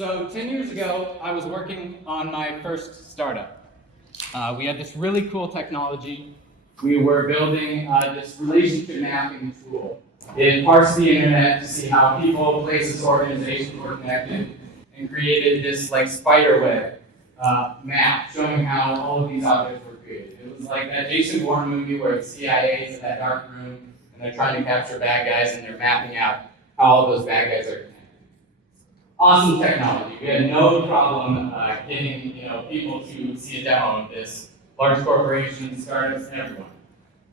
So 10 years ago, I was working on my first startup. We had this really cool technology. We were building this relationship mapping tool. It parsed the internet to see how people, places, organizations were connected, and created this like spider web map showing how all of these objects were created. It was like that Jason Bourne movie where the CIA is in that dark room and they're trying to capture bad guys and they're mapping out how all those bad guys are connected. Awesome technology. We had no problem getting people to see a demo of this. Large corporations, startups, everyone.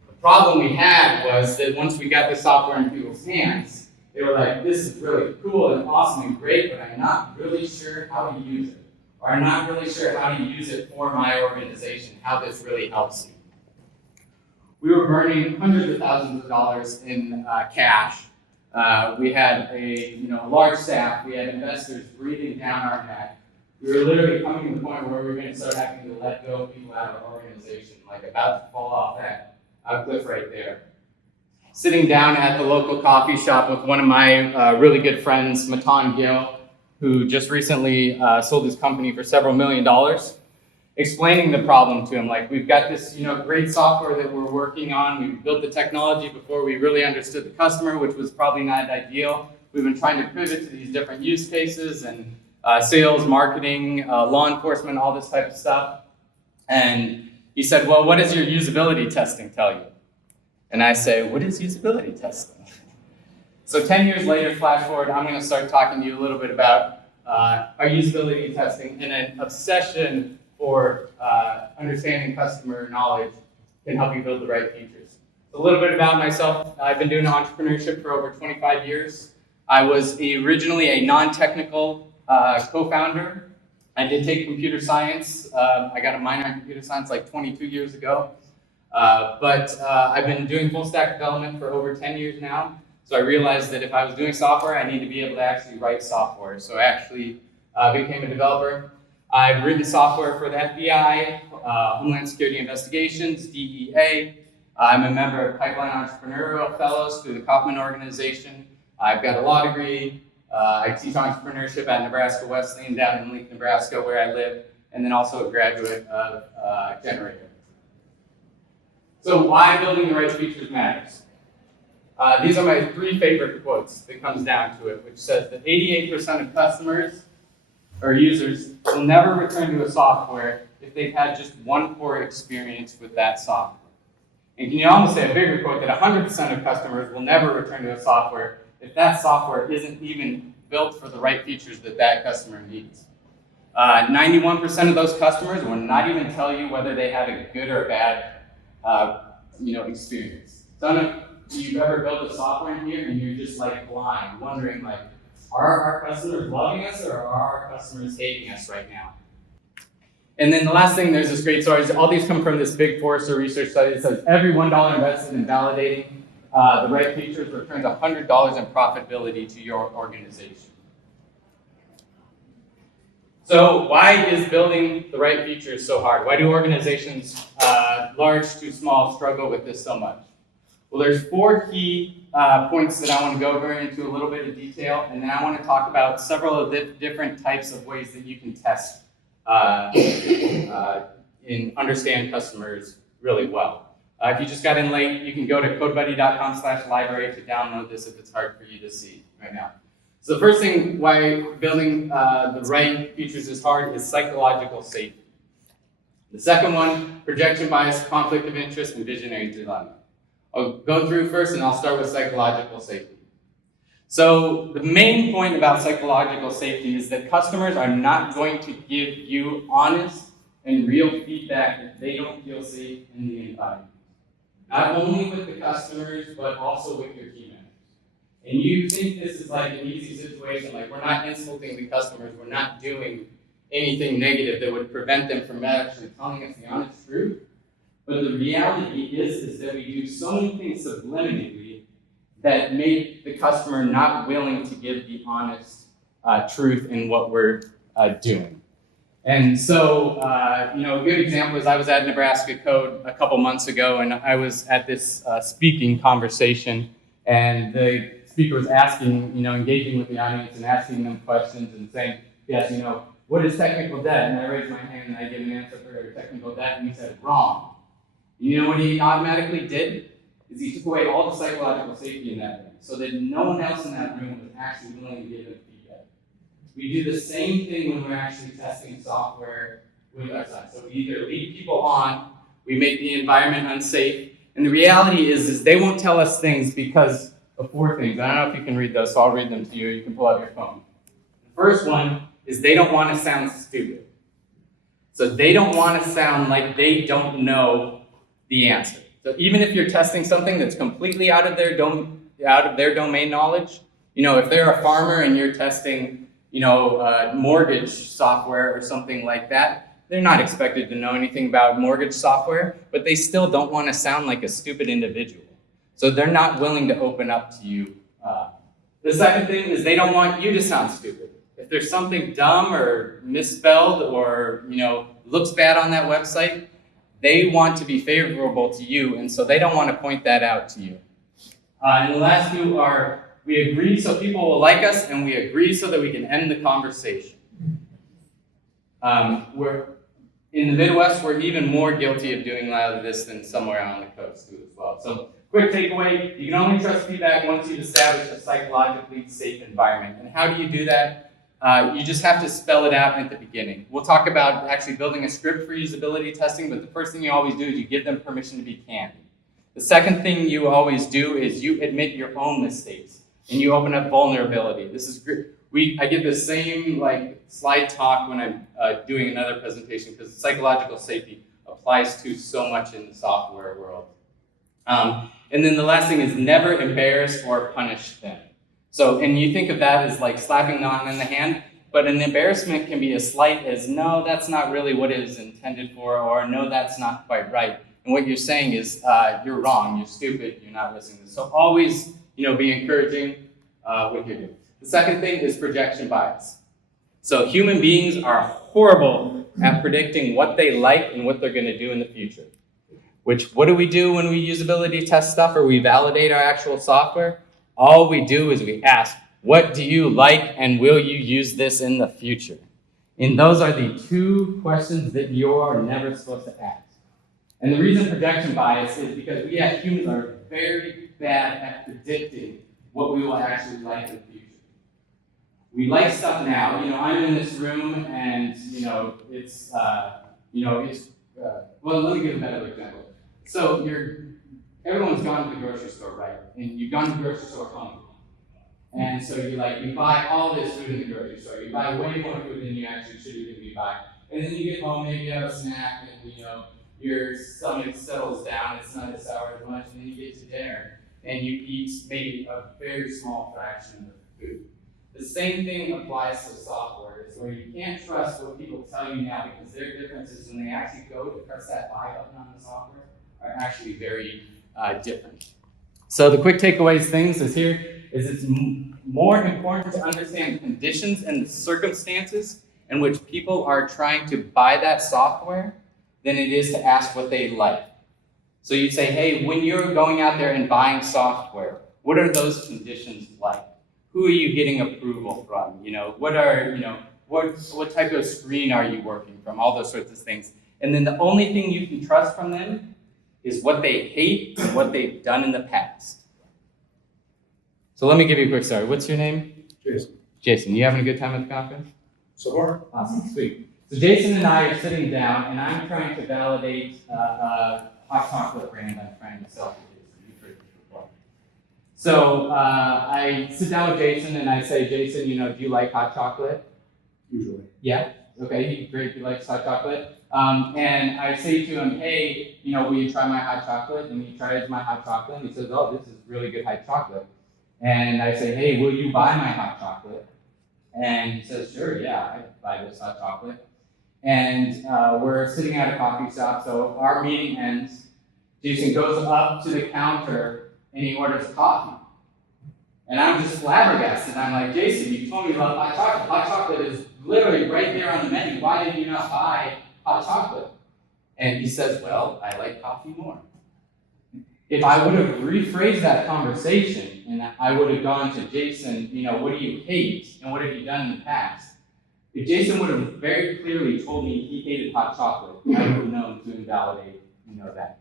The problem we had was that once we got the software in people's hands, they were like, this is really cool and awesome and great, but I'm not really sure how to use it. Or I'm not really sure how to use it for my organization, how this really helps me. We were burning hundreds of thousands of dollars in cash. We had a large staff. We had investors breathing down our neck. We were literally coming to the point where we were going to start having to let go of people out of our organization, like about to fall off that cliff right there. Sitting down at the local coffee shop with one of my really good friends, Matan Gill, who just recently sold his company for several $1 million, explaining the problem to him. Like, we've got this great software that we're working on. We built the technology before we really understood the customer, which was probably not ideal. We've been trying to pivot to these different use cases and sales, marketing, law enforcement, all this type of stuff. And he said, well, what does your usability testing tell you? And I say, what is usability testing? So 10 years later, flash forward, I'm going to start talking to you a little bit about our usability testing and an obsession for understanding customer knowledge can help you build the right features. A little bit about myself. I've been doing entrepreneurship for over 25 years. I was originally a non-technical co-founder. I did take computer science. I got a minor in computer science like 22 years ago. But I've been doing full stack development for over 10 years now. So I realized that if I was doing software, I need to be able to actually write software. So I actually became a developer. I've written software for the FBI, Homeland Security Investigations, DEA. I'm a member of Pipeline Entrepreneurial Fellows through the Kauffman Organization. I've got a law degree. I teach entrepreneurship at Nebraska Wesleyan down in Lincoln, Nebraska, where I live, and then also a graduate of Generator. So why building the right features matters? These are my 3 favorite quotes that comes down to it, which says that 88% of customers or users will never return to a software if they've had just one poor experience with that software. And can you almost say a bigger quote that 100% of customers will never return to a software if that software isn't even built for the right features that that customer needs. 91% of those customers will not even tell you whether they had a good or bad experience. Some of you've ever built a software in here and you're just like blind, wondering like, are our customers loving us or are our customers hating us right now? And then the last thing, there's this great story. All these come from this big Forrester research study that says every $1 invested in validating the right features returns $100 in profitability to your organization. So why is building the right features so hard? Why do organizations, large to small, struggle with this so much? Well, there's 4 key points that I want to go over into a little bit of detail, and then I want to talk about several of the different types of ways that you can test and understand customers really well. If you just got in late, you can go to codebuddy.com/library to download this if it's hard for you to see right now. So the first thing why building the right features is hard is psychological safety. The second one, projection bias, conflict of interest, and visionary dilemma. I'll go through first and I'll start with psychological safety. So the main point about psychological safety is that customers are not going to give you honest and real feedback if they don't feel safe in the environment. Not only with the customers, but also with your team members. And you think this is like an easy situation, like we're not insulting the customers, we're not doing anything negative that would prevent them from actually telling us the honest truth. But the reality is that we do so many things subliminally that make the customer not willing to give the honest truth in what we're doing. And so, a good example is I was at Nebraska Code a couple months ago, and I was at this speaking conversation, and the speaker was asking, engaging with the audience and asking them questions and saying, Yes, what is technical debt? And I raised my hand and I gave an answer for technical debt, and he said, wrong. You know what he automatically did? Is he took away all the psychological safety in that room, so that no one else in that room was actually willing to give him feedback. We do the same thing when we're actually testing software with our side. So we either lead people on, we make the environment unsafe, and the reality is they won't tell us things because of 4 things. I don't know if you can read those, so I'll read them to you. You can pull out your phone. The first one is they don't want to sound stupid. So they don't want to sound like they don't know the answer. So even if you're testing something that's completely out of their domain knowledge, if they're a farmer and you're testing, mortgage software or something like that, they're not expected to know anything about mortgage software, but they still don't want to sound like a stupid individual. So they're not willing to open up to you. The second thing is they don't want you to sound stupid. If there's something dumb or misspelled or looks bad on that website, they want to be favorable to you, and so they don't want to point that out to you. And the last 2 are we agree so people will like us, and we agree so that we can end the conversation. We're in the Midwest, we're even more guilty of doing a lot of this than somewhere on the coast too as well. So quick takeaway, you can only trust feedback once you've established a psychologically safe environment. And how do you do that? You just have to spell it out at the beginning. We'll talk about actually building a script for usability testing, but the first thing you always do is you give them permission to be candid. The second thing you always do is you admit your own mistakes and you open up vulnerability. This is great. I give the same slide talk when I'm doing another presentation because psychological safety applies to so much in the software world. And then the last thing is never embarrass or punish them. So, and you think of that as like slapping them in the hand, but an embarrassment can be as slight as, no, that's not really what it was intended for, or no, that's not quite right. And what you're saying is, you're wrong, you're stupid, you're not listening to this. So always, be encouraging with your doing. The second thing is projection bias. So human beings are horrible at predicting what they like and what they're going to do in the future. What do we do when we usability test stuff or we validate our actual software? All we do is we ask, what do you like and will you use this in the future? And those are the 2 questions that you're never supposed to ask. And the reason projection bias is because we as humans are very bad at predicting what we will actually like in the future. We like stuff now. I'm in this room and, it's, well, let me give a better example. So everyone's gone to the grocery store, right? And you've gone to the grocery store hungry. And so you buy all this food in the grocery store. You buy way more food than you actually should even be buying. And then you get home, maybe you have a snack, and your stomach settles down, it's not as sour as much, and then you get to dinner, and you eat maybe a very small fraction of the food. The same thing applies to software, is where you can't trust what people tell you now because their differences when they actually go to press that buy button on the software are actually very different. So the quick takeaways things is it's more important to understand the conditions and the circumstances in which people are trying to buy that software than it is to ask what they like. So you'd say, hey, when you're going out there and buying software, what are those conditions like? Who are you getting approval from? What type of screen are you working from? All those sorts of things. And then the only thing you can trust from them is what they hate and what they've done in the past. So let me give you a quick story. What's your name? Jason. Jason, you having a good time at the conference? So far. Awesome, sweet. So Jason and I are sitting down, and I'm trying to validate a hot chocolate brand I'm trying to sell to Jason. You've heard this before. So I sit down with Jason, and I say, Jason, do you like hot chocolate? Usually. Yeah? Okay, great, he likes hot chocolate. And I say to him, hey, will you try my hot chocolate? And he tries my hot chocolate, and he says, oh, this is really good hot chocolate. And I say, hey, will you buy my hot chocolate? And he says, sure, yeah, I'd buy this hot chocolate. And we're sitting at a coffee shop, so our meeting ends. Jason goes up to the counter, and he orders coffee. And I'm just flabbergasted. I'm like, Jason, you told me about hot chocolate. Hot chocolate is literally right there on the menu. Why did you not buy hot chocolate? And he says, well, I like coffee more. If I would have rephrased that conversation and I would have gone to Jason, what do you hate and what have you done in the past? If Jason would have very clearly told me he hated hot chocolate, I would have known to invalidate, that.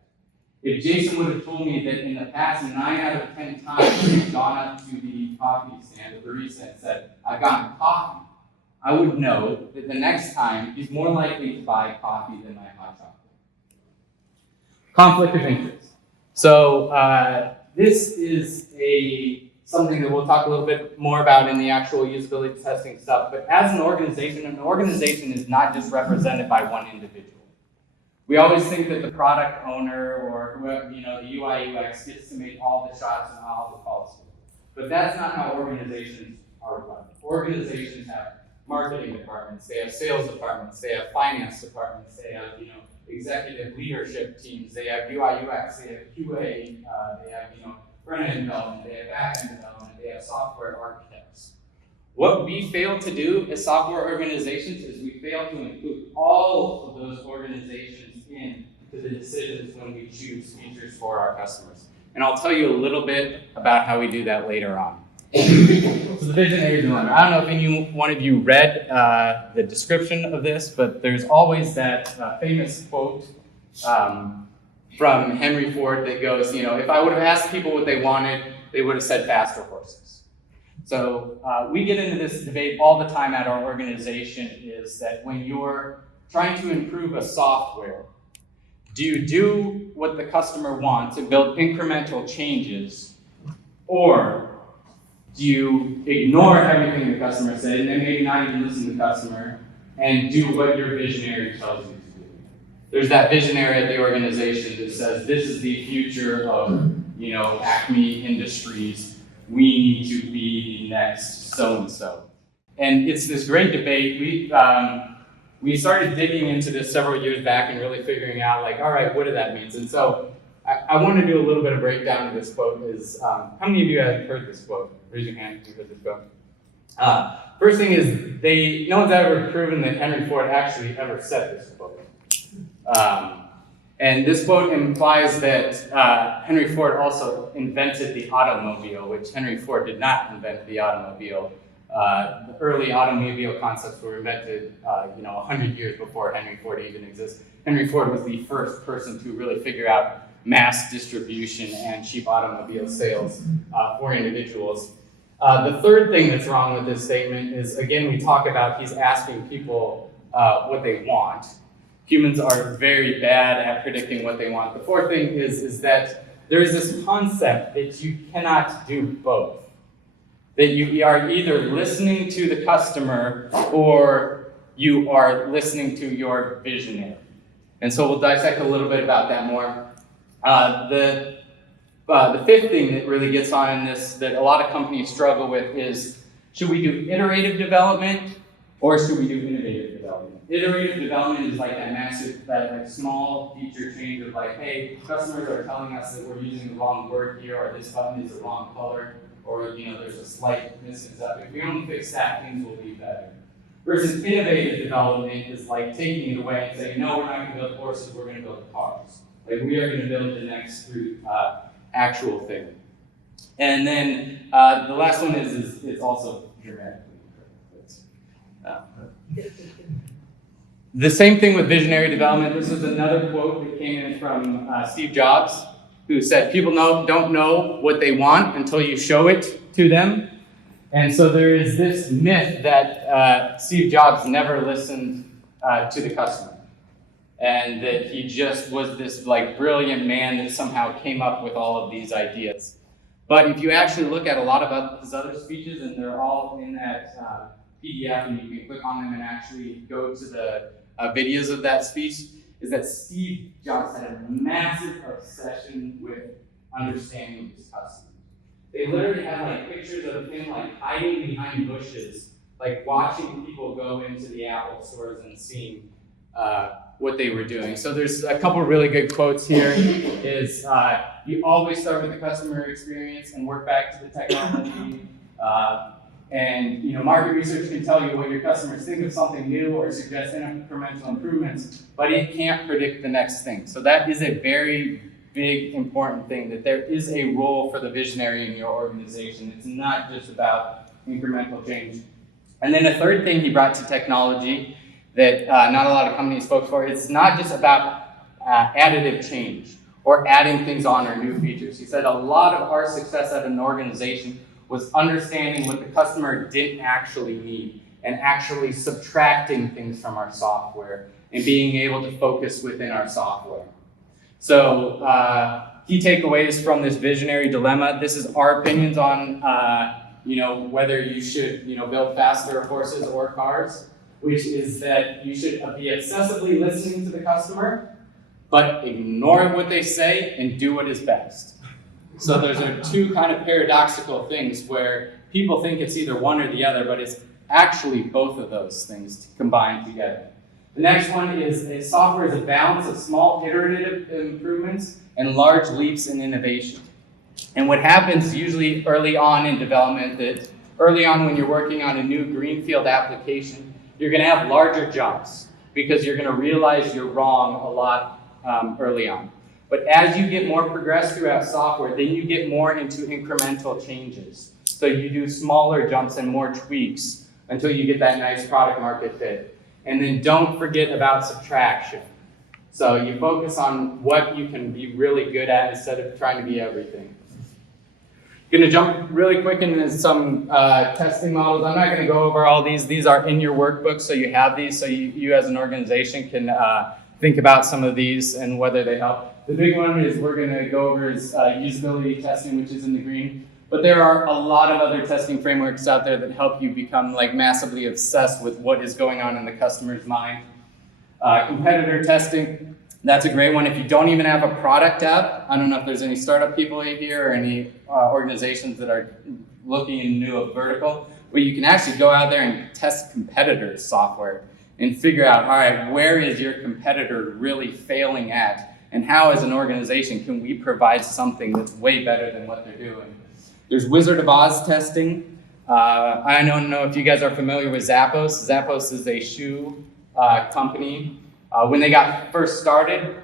If Jason would have told me that in the past 9 out of 10 times he's gone up to the coffee stand, the barista, and said, "I've gotten coffee," I would know that the next time he's more likely to buy coffee than my hot chocolate. Conflict of interest. So this is something that we'll talk a little bit more about in the actual usability testing stuff. But as an organization is not just represented by one individual. We always think that the product owner or whoever, the UI UX gets to make all the shots and all the calls. But that's not how organizations are run. Organizations have marketing departments, they have sales departments, they have finance departments, they have executive leadership teams, they have UI UX, they have QA, they have front-end development, they have back-end development, they have software architects. What we fail to do as software organizations is we fail to include all of those organizations into the decisions when we choose features for our customers. And I'll tell you a little bit about how we do that later on. So the visionary dilemma. I don't know if any one of you read the description of this, but there's always that famous quote from Henry Ford that goes, if I would have asked people what they wanted, they would have said faster horses. So we get into this debate all the time at our organization, is that when you're trying to improve a software, do you do what the customer wants and build incremental changes, or do you ignore everything the customer said and then maybe not even listen to the customer and do what your visionary tells you to do? There's that visionary at the organization that says, this is the future of Acme Industries. We need to be the next so-and-so. And it's this great debate. We started digging into this several years back and really figuring out, all right, what do that mean? And so I want to do a little bit of breakdown of this quote. How many of you have heard this quote? Raise your hand if you've heard this quote. First thing is, no one's ever proven that Henry Ford actually ever said this quote. And this quote implies that Henry Ford also invented the automobile, which Henry Ford did not invent the automobile. The early automobile concepts were invented, 100 years before Henry Ford even existed. Henry Ford was the first person to really figure out mass distribution and cheap automobile sales for individuals. The third thing that's wrong with this statement is, again, we talk about he's asking people what they want. Humans are very bad at predicting what they want. The fourth thing is that there is this concept that you cannot do both. That you are either listening to the customer or you are listening to your visionary. And so we'll dissect a little bit about that more. The fifth thing that really gets on in this that a lot of companies struggle with is, should we do iterative development or should we do innovative development? Iterative development is like that massive, that small feature change of hey, customers are telling us that we're using the wrong word here, or this button is the wrong color, or there's a slight misstep. If we only fix that, things will be better. Versus innovative development is taking it away and saying, no, we're not going to build horses, we're going to build cars. We are going to build the next actual thing. And then the last one is also dramatically. The same thing with visionary development. This is another quote that came in from Steve Jobs, who said, people don't know what they want until you show it to them. And so there is this myth that Steve Jobs never listened to the customer. And that he just was this brilliant man that somehow came up with all of these ideas. But if you actually look at a lot of his other speeches, and they're all in that PDF, and you can click on them and actually go to the videos of that speech, is that Steve Jobs had a massive obsession with understanding his customers. They literally had pictures of him hiding behind bushes, watching people go into the Apple stores and seeing what they were doing. So there's a couple of really good quotes here. Is you always start with the customer experience and work back to the technology. And market research can tell you what your customers think of something new or suggest incremental improvements, but it can't predict the next thing. So that is a very big, important thing, that there is a role for the visionary in your organization. It's not just about incremental change. And then a third thing he brought to technology that not a lot of companies focus for, it's not just about additive change or adding things on or new features. He said a lot of our success at an organization was understanding what the customer didn't actually need and actually subtracting things from our software and being able to focus within our software. So key takeaways from this visionary dilemma. This is our opinions on whether you should build faster horses or cars, which is that you should be obsessively listening to the customer, but ignore what they say and do what is best. So those are two kind of paradoxical things where people think it's either one or the other, but it's actually both of those things combined together. The next one is software is a balance of small iterative improvements and large leaps in innovation. And what happens usually early on in development, that early on when you're working on a new greenfield application, you're going to have larger jumps because you're going to realize you're wrong a lot early on. But as you get more progressed throughout software, then you get more into incremental changes. So you do smaller jumps and more tweaks until you get that nice product market fit. And then don't forget about subtraction. So you focus on what you can be really good at instead of trying to be everything. Going to jump really quick into some testing models. I'm not going to go over all these. These are in your workbook, so you have these, so you as an organization can think about some of these and whether they help. The big one is we're going to go over is usability testing, which is in the green. But there are a lot of other testing frameworks out there that help you become massively obsessed with what is going on in the customer's mind. Competitor testing, that's a great one. If you don't even have a product app, I don't know if there's any startup people here or any organizations that are looking into a vertical, but you can actually go out there and test competitors' software and figure out, all right, where is your competitor really failing at? And how, as an organization, can we provide something that's way better than what they're doing? There's Wizard of Oz testing. I don't know if you guys are familiar with Zappos. Zappos is a shoe company. When they got first started,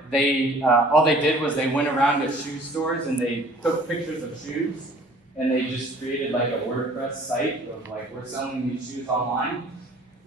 all they did was they went around to shoe stores and they took pictures of shoes and they just created a WordPress site of we're selling these shoes online.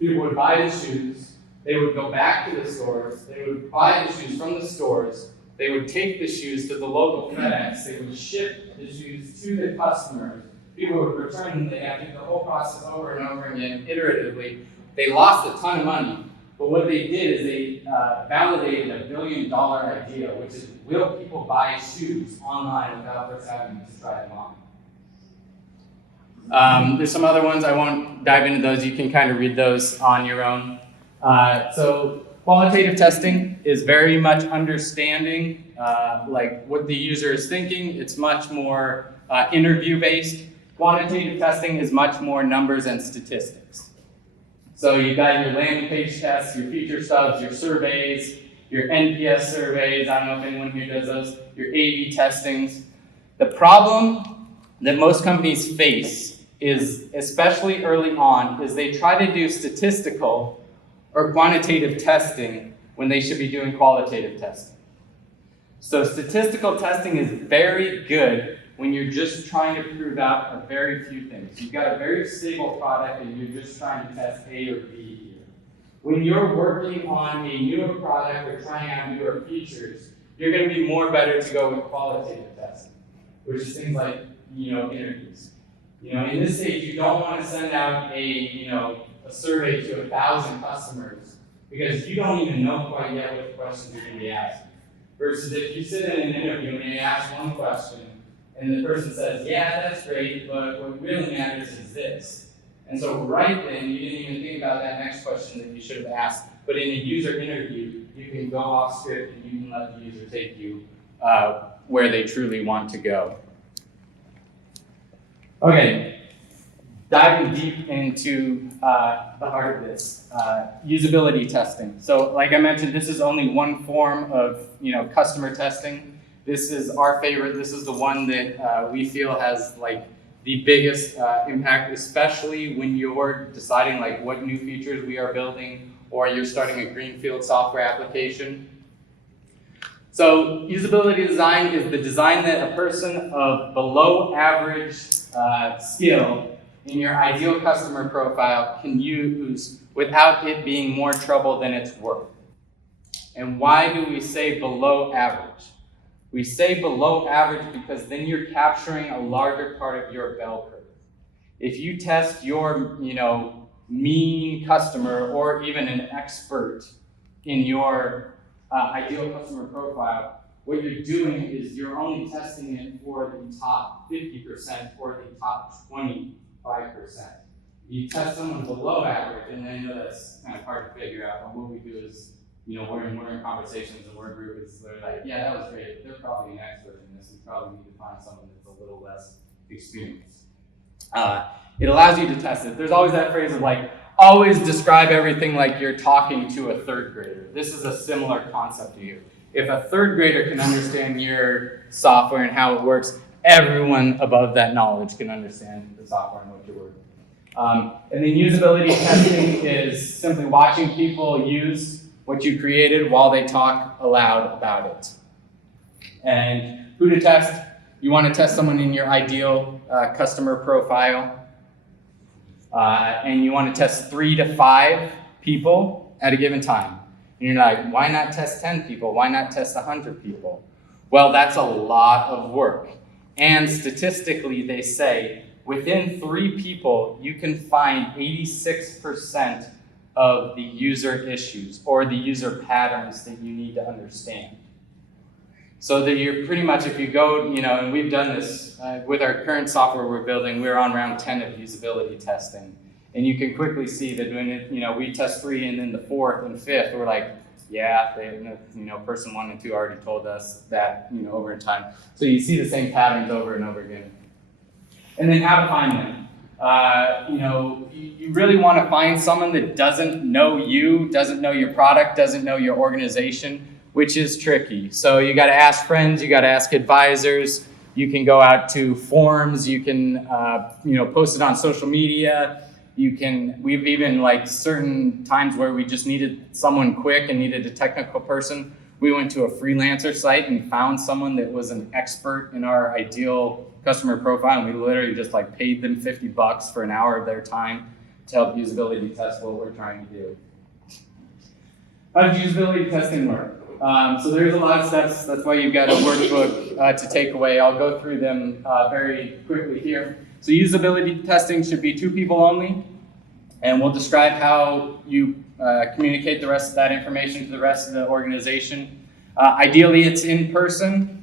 People would buy the shoes, they would go back to the stores, they would buy the shoes from the stores, they would take the shoes to the local FedEx, they would ship the shoes to the customers, people would return them, they had to do the whole process over and over again, iteratively. They lost a ton of money, but what they did is they validated a $1 billion idea, which is, will people buy shoes online without first having to try them on? There's some other ones, I won't dive into those, you can kind of read those on your own. So qualitative testing is very much understanding what the user is thinking. It's much more interview-based. Quantitative testing is much more numbers and statistics. So you've got your landing page tests, your feature stubs, your surveys, your NPS surveys, I don't know if anyone here does those, your A/B testings. The problem that most companies face is, especially early on, is they try to do statistical or quantitative testing when they should be doing qualitative testing. So statistical testing is very good when you're just trying to prove out a very few things. You've got a very stable product and you're just trying to test A or B here. When you're working on a newer product or trying out newer features, you're going to be more better to go with qualitative testing, which is things like interviews. In this stage, you don't want to send out a survey to 1,000 customers because you don't even know quite yet what questions you're going to be asking. Versus if you sit in an interview and they ask one question and the person says, yeah, that's great, but what really matters is this. And so right then, you didn't even think about that next question that you should have asked. But in a user interview, you can go off script and you can let the user take you where they truly want to go. Okay, diving deep into the heart of this, usability testing. So like I mentioned, this is only one form of customer testing. This is our favorite. This is the one that we feel has the biggest impact, especially when you're deciding what new features we are building or you're starting a greenfield software application. So usability design is the design that a person of below average skill in your ideal customer profile can use without it being more trouble than it's worth? And why do we say below average? We say below average because then you're capturing a larger part of your bell curve. If you test your, mean customer or even an expert in your ideal customer profile, what you're doing is you're only testing it for the top 50% or the top 25%. You test someone below average, and I know that's kind of hard to figure out, but what we do is, we're in conversations and we're group is they're like, yeah, that was great, but they're probably an expert in this. We probably need to find someone that's a little less experienced. It allows you to test it. There's always that phrase of always describe everything like you're talking to a third grader. This is a similar concept to you. If a third grader can understand your software and how it works, everyone above that knowledge can understand the software and what you're working with. And then usability testing is simply watching people use what you created while they talk aloud about it. And who to test? You want to test someone in your ideal customer profile. And you want to test 3 to 5 people at a given time. And you're like, why not test 10 people? Why not test 100 people? Well, that's a lot of work. And statistically, they say within 3 people, you can find 86% of the user issues or the user patterns that you need to understand. So that you're pretty much, if you go, and we've done this with our current software we're building, we're on round 10 of usability testing. And you can quickly see that when we test 3 and then the 4th and 5th, we're like, yeah, person 1 and 2 already told us that, over in time. So you see the same patterns over and over again. And then how to find them. You really want to find someone that doesn't know you, doesn't know your product, doesn't know your organization, which is tricky. So you got to ask friends, you got to ask advisors. You can go out to forums. You can, post it on social media. We've even certain times where we just needed someone quick and needed a technical person. We went to a freelancer site and found someone that was an expert in our ideal customer profile, and we literally just paid them $50 for an hour of their time to help usability test what we're trying to do. How does usability testing work? So there's a lot of steps. That's why you've got a workbook to take away. I'll go through them very quickly here. So usability testing should be 2 people only, and we'll describe how you communicate the rest of that information to the rest of the organization. Ideally, it's in person.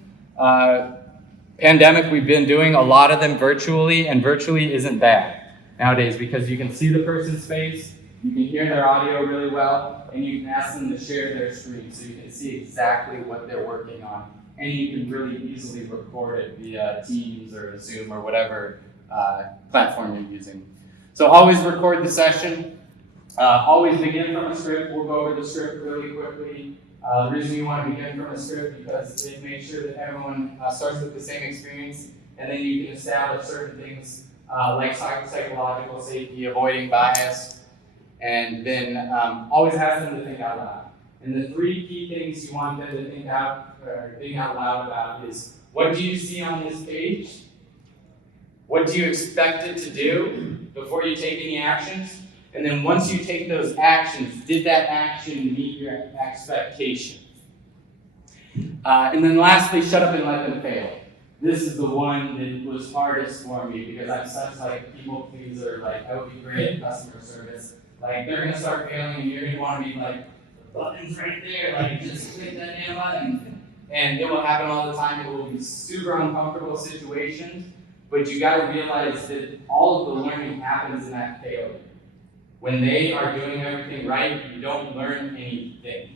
Pandemic, we've been doing a lot of them virtually, and virtually isn't bad nowadays because you can see the person's face, you can hear their audio really well, and you can ask them to share their screen so you can see exactly what they're working on. And you can really easily record it via Teams or Zoom or whatever platform you're using. So always record the session. Always begin from a script. We'll go over the script really quickly. The reason you want to begin from a script because it makes sure that everyone starts with the same experience, and then you can establish certain things like psychological safety, avoiding bias, and then always ask them to think out loud. And the 3 key things you want them to think out loud about is, what do you see on this page? What do you expect it to do before you take any actions? And then once you take those actions, did that action meet your expectation? And then lastly, shut up and let them fail. This is the one that was hardest for me because I'm such people pleaser, I would be great at customer service. They're gonna start failing and you're gonna want to be the button's right there, just click that damn button. And it will happen all the time. It will be super uncomfortable situations, but you gotta realize that all of the learning happens in that failure. When they are doing everything right, you don't learn anything.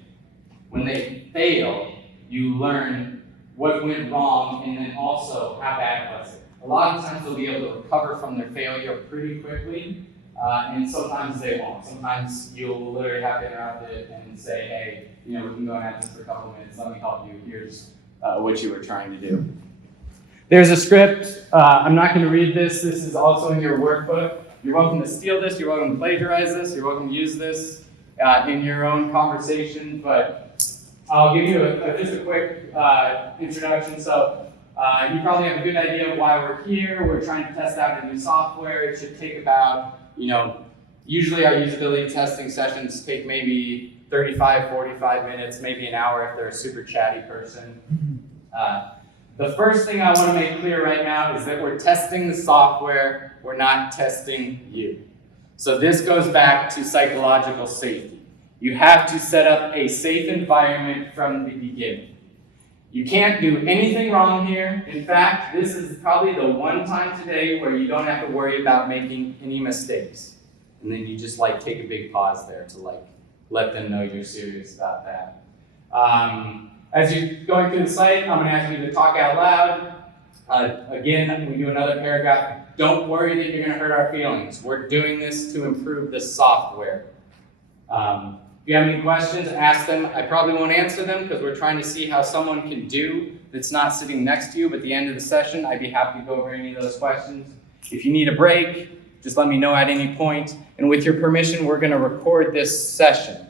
When they fail, you learn what went wrong and then also how bad was it. A lot of times they'll be able to recover from their failure pretty quickly, and sometimes they won't. Sometimes you'll literally have to interrupt it and say, hey, we can go and have this for a couple minutes, let me help you, here's what you were trying to do. There's a script. I'm not going to read this. This is also in your workbook. You're welcome to steal this, you're welcome to plagiarize this, you're welcome to use this in your own conversation, but I'll give you just a quick introduction. So you probably have a good idea of why we're here. We're trying to test out a new software. It should take about, usually our usability testing sessions take maybe 35, 45 minutes, maybe an hour if they're a super chatty person. The first thing I want to make clear right now is that we're testing the software, we're not testing you. So this goes back to psychological safety. You have to set up a safe environment from the beginning. You can't do anything wrong here. In fact, this is probably the one time today where you don't have to worry about making any mistakes. And then you just take a big pause there to let them know you're serious about that. As you're going through the site, I'm going to ask you to talk out loud. Again, we do another paragraph. Don't worry that you're going to hurt our feelings. We're doing this to improve the software. If you have any questions, ask them. I probably won't answer them because we're trying to see how someone can do that's not sitting next to you, but at the end of the session, I'd be happy to go over any of those questions. If you need a break, just let me know at any point. And with your permission, we're going to record this session.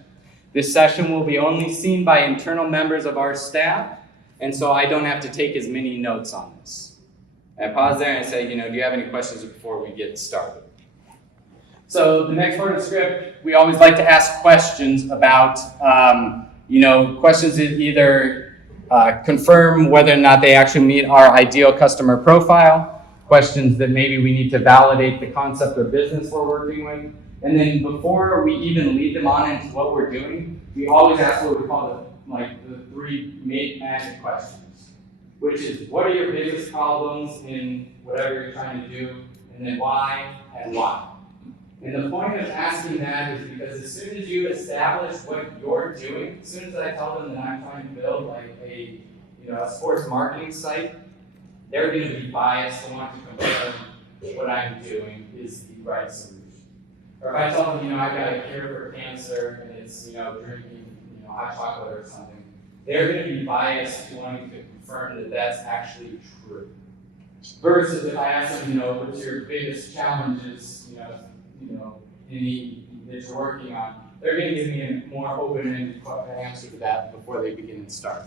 This session will be only seen by internal members of our staff, and so I don't have to take as many notes on this. I pause there and say, do you have any questions before we get started? So the next part of the script, we always like to ask questions about, questions that either confirm whether or not they actually meet our ideal customer profile, questions that maybe we need to validate the concept or business we're working with. And then before we even lead them on into what we're doing, we always ask what we call the three magic questions, which is what are your biggest problems in whatever you're trying to do, and then why and why. And the point of asking that is because as soon as you establish what you're doing, as soon as I tell them that I'm trying to build a sports marketing site, they're going to be biased to want to confirm what I'm doing is the right solution. Or if I tell them, I've got a cure for cancer and it's, drinking, hot chocolate or something, they're going to be biased to wanting to confirm that that's actually true. Versus if I ask them, what's your biggest challenges, any that you're working on, they're going to give me a more open-ended answer to that before they begin and start.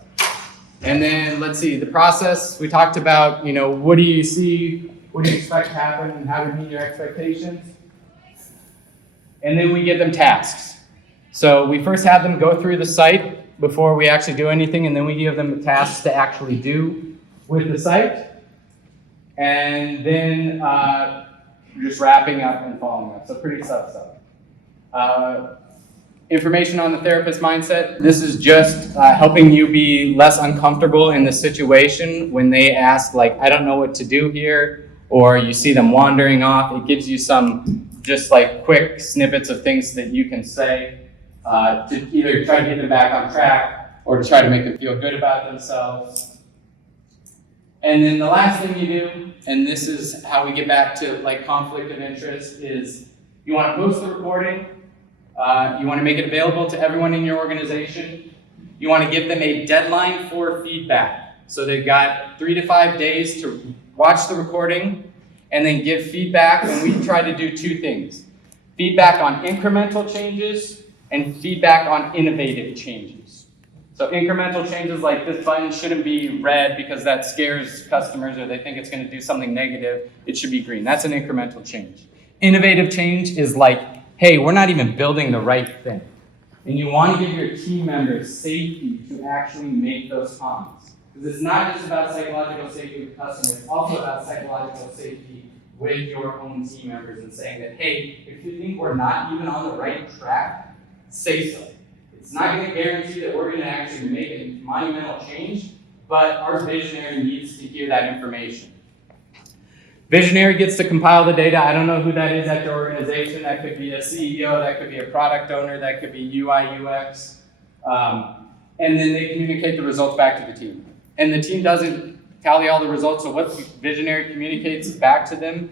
And then let's see, the process, we talked about, what do you see, what do you expect to happen, and how to meet your expectations. And then we give them tasks. So we first have them go through the site before we actually do anything, and then we give them the tasks to actually do with the site. And then just wrapping up and following up. So pretty tough stuff. Information on the therapist mindset. This is just helping you be less uncomfortable in the situation when they ask, I don't know what to do here, or you see them wandering off. It gives you some just quick snippets of things that you can say to either try to get them back on track or to try to make them feel good about themselves. And then the last thing you do, and this is how we get back to conflict of interest, is you want to post the recording, you want to make it available to everyone in your organization, you want to give them a deadline for feedback. So they've got 3 to 5 days to watch the recording and then give feedback, and we try to do two things. Feedback on incremental changes and feedback on innovative changes. So incremental changes like this button shouldn't be red because that scares customers or they think it's going to do something negative. It should be green. That's an incremental change. Innovative change is hey, we're not even building the right thing. And you want to give your team members safety to actually make those comments. Because it's not just about psychological safety with customers, it's also about psychological safety with your own team members and saying that, hey, if you think we're not even on the right track, say so. It's not going to guarantee that we're going to actually make a monumental change, but our visionary needs to hear that information. Visionary gets to compile the data. I don't know who that is at your organization. That could be a CEO, that could be a product owner, that could be UI, UX. And then they communicate the results back to the team. And the team doesn't tally all the results, so what the visionary communicates back to them,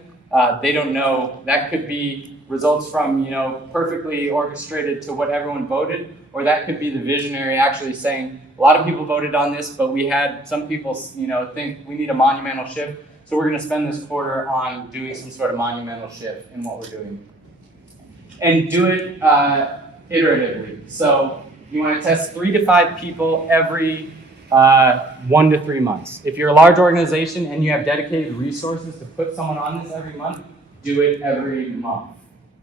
they don't know. That could be results from, perfectly orchestrated to what everyone voted, or that could be the visionary actually saying, a lot of people voted on this, but we had some people, think we need a monumental shift, so we're going to spend this quarter on doing some sort of monumental shift in what we're doing. And do it iteratively. So you want to test 3 to 5 people every 1 to 3 months. If you're a large organization and you have dedicated resources to put someone on this every month, do it every month.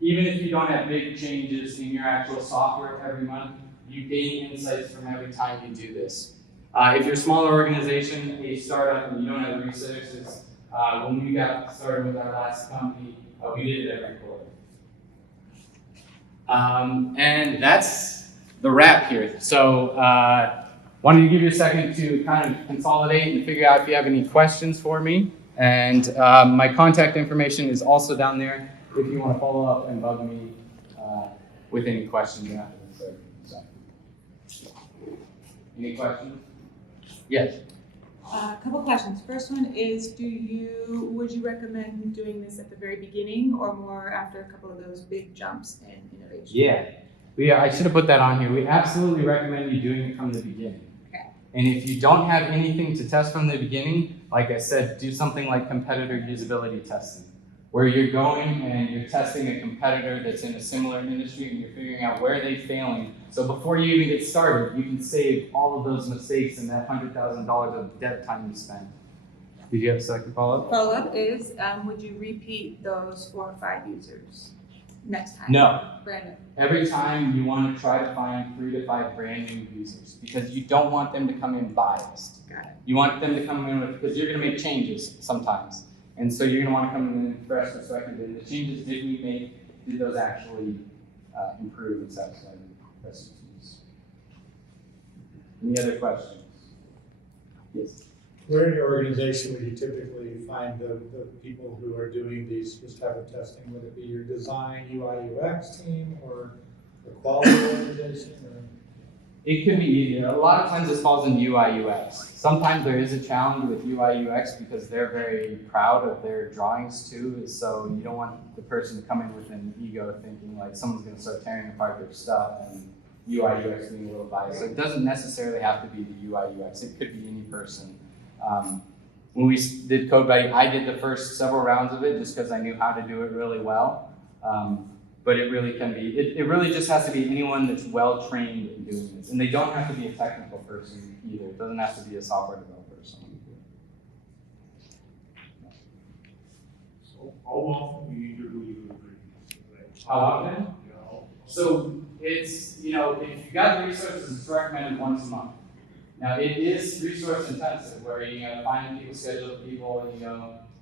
Even if you don't have big changes in your actual software every month, you gain insights from every time you do this. If you're a smaller organization, a startup, and you don't have the resources, when we got started with our last company, we did it every quarter. And that's the wrap here. So wanted to give you a second to kind of consolidate and figure out if you have any questions for me. And my contact information is also down there if you want to follow up and bug me with any questions after this. So. Any questions? Yes. A couple questions. First one is, would you recommend doing this at the very beginning or more after a couple of those big jumps in innovation? Yeah, I should have put that on here. We absolutely recommend you doing it from the beginning. Okay. And if you don't have anything to test from the beginning, like I said, do something like competitor usability testing, where you're going and you're testing a competitor that's in a similar industry and you're figuring out where they're failing. So before you even get started, you can save all of those mistakes and that $100,000 of dev time you spent. Did you have a second follow-up? Follow-up is, would you repeat those 4 or 5 users next time? No. Brand new. Every time you want to try to find 3 to 5 brand new users because you don't want them to come in biased. Got it. You want them to come in with, because you're going to make changes sometimes. And so you're going to want to come in with a fresh perspective. And the changes did we make, did those actually improve and satisfy the customers? Any other questions? Yes. Where in your organization would you typically find the people who are doing this type of testing? Would it be your design, UI, UX team, or the quality organization? Or? It could be either. A lot of times this falls in UI, UX. Sometimes there is a challenge with UI, UX because they're very proud of their drawings too. So you don't want the person to come in with an ego thinking like someone's going to start tearing apart their stuff and UI, UX being a little biased. So it doesn't necessarily have to be the UI, UX. It could be any person. When we did CodeBuddy, I did the first several rounds of it just because I knew how to do it really well. But it really can be, it really just has to be anyone that's well trained in doing this. And they don't have to be a technical person either. It doesn't have to be a software developer or someone. So how often do you need to do user reviews? How often? Yeah. So it's, if you got the resources, it's recommended once a month. Now it is resource intensive where you find people, schedule people,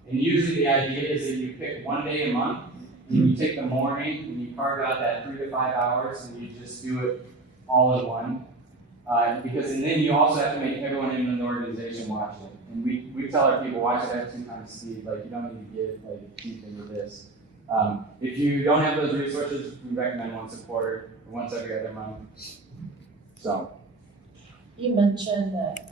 and usually the idea is that you pick one day a month and you take the morning and you carve out that 3 to 5 hours and you just do it all in one. And then you also have to make everyone in the organization watch it. And we tell our people watch it at 2 times speed. Like you don't need to get deep into this. If you don't have those resources, we recommend once a quarter or once every other month. So. You mentioned that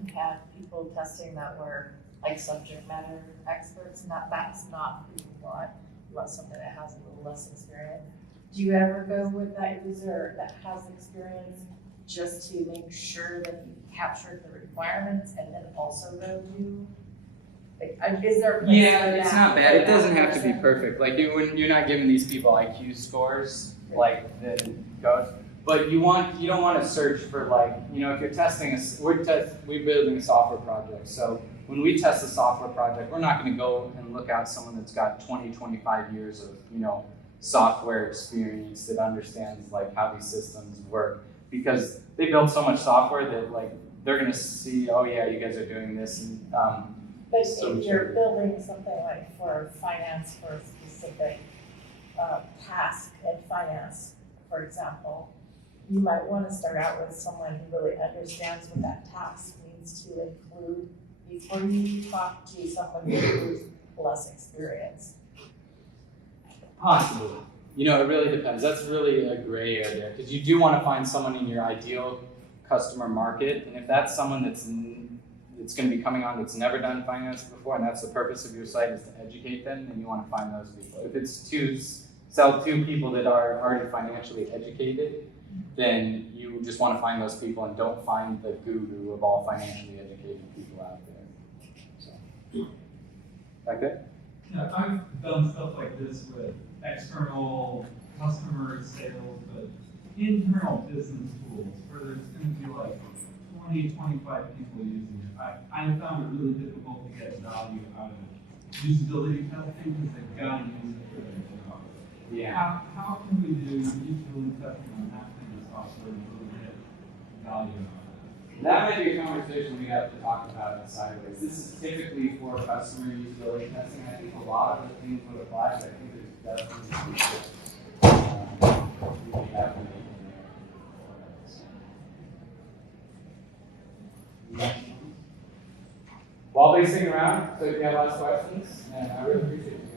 you had people testing that were like subject matter experts, and that's not who you want. You want something that has a little less experience. Do you ever go with that user that has experience just to make sure that you captured the requirements and then also go do? Is there a place Yeah, it's not bad. It doesn't have to be perfect. Like you're not giving these people IQ scores like the code. But you don't want to search for if you're testing we're building a software project. So when we test a software project, we're not going to go and look out someone that's got 20, 25 years of software experience that understands how these systems work, because they build so much software that they're going to see, oh yeah, you guys are doing this. And, but if you're building something like for finance, for a specific task in finance, for example, you might want to start out with someone who really understands what that task needs to include before you talk to someone who's less experienced. Possibly. It really depends. That's really a gray area because you do want to find someone in your ideal customer market. And if that's someone that's going to be coming on that's never done finance before, and that's the purpose of your site is to educate them, then you want to find those people. If it's sell to people that are already financially educated, then you just want to find those people and don't find the guru of all financially educated people out there. So, like that? Yeah, I've done stuff like this with external customer sales, but internal business tools where there's going to be 20, 25 people using it. I found it really difficult to get value out of it. Usability testing, because they've got to use it for their job. Yeah. How can we do usability testing on that kind of software and really get value out of it? That might be a conversation we have to talk about in sideways. This is typically for customer usability testing. I think a lot of the things would apply, but I think there's definitely some we have to make in there. Well, please stick around. So if you have last questions, and I really appreciate it.